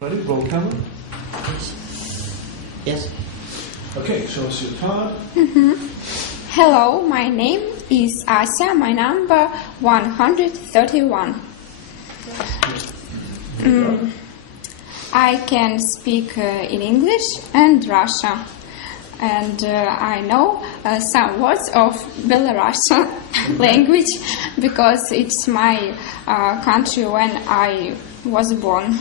Ready? Roll camera. Yes. Okay, show us your card. Hello, my name is Ася, my number 131. I can speak in English and Russian, and I know some words of Belarusian language because it's my country when I was born.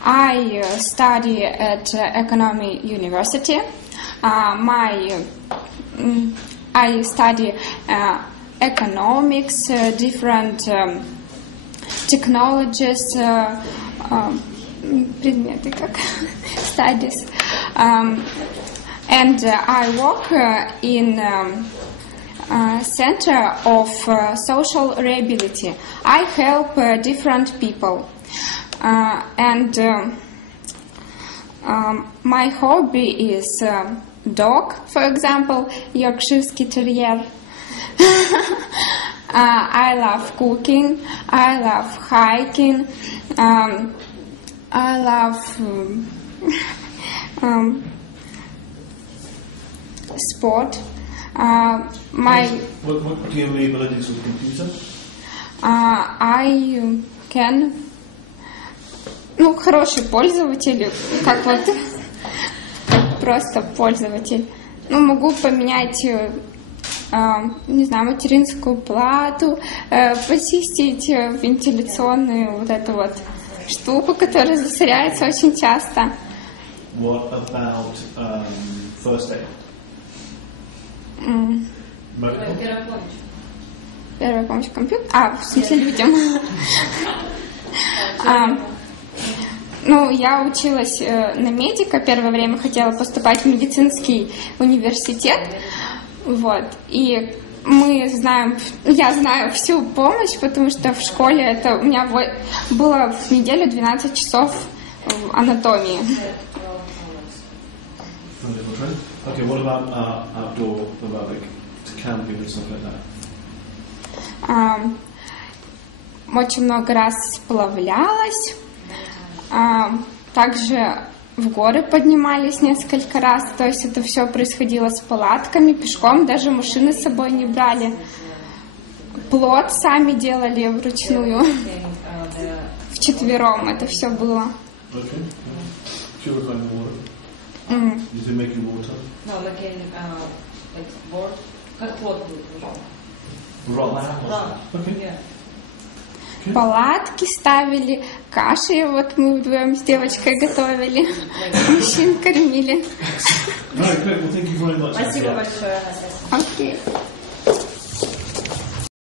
I study at Economy University. I study economics, different technologies, предметы как studies, and I work in Center of Social Reliability. I help different people, and my hobby is dog, for example, Yorkshire Terrier. I love cooking, I love hiking, I love sport. What do you have abilities with the computer? I can, хороший пользователь, как вот просто пользователь. Могу поменять, не знаю, материнскую плату, почистить вентиляционную вот эту вот штуку, которая засоряется очень часто. What about first aid? Первая помощь компьютер? В смысле людям. Я училась на медика, первое время хотела поступать в медицинский университет, вот, и я знаю всю помощь, потому что в школе у меня было в неделю 12 часов анатомии. Okay, what about outdoor, like camping and stuff like that? Очень много раз сплавлялась. Также в горы поднимались несколько раз. То есть это все происходило с палатками, пешком, даже машины с собой не брали. Плот сами делали вручную. Вчетвером это все было. Okay. Purifying water. Is it making water? No, making like board. Как плот будет уже. Right. Okay. Yeah. Палатки ставили, каши вот мы вдвоем с девочкой готовили, мужчин кормили. Right, great. Well, thank you very much. Спасибо большое. Окей.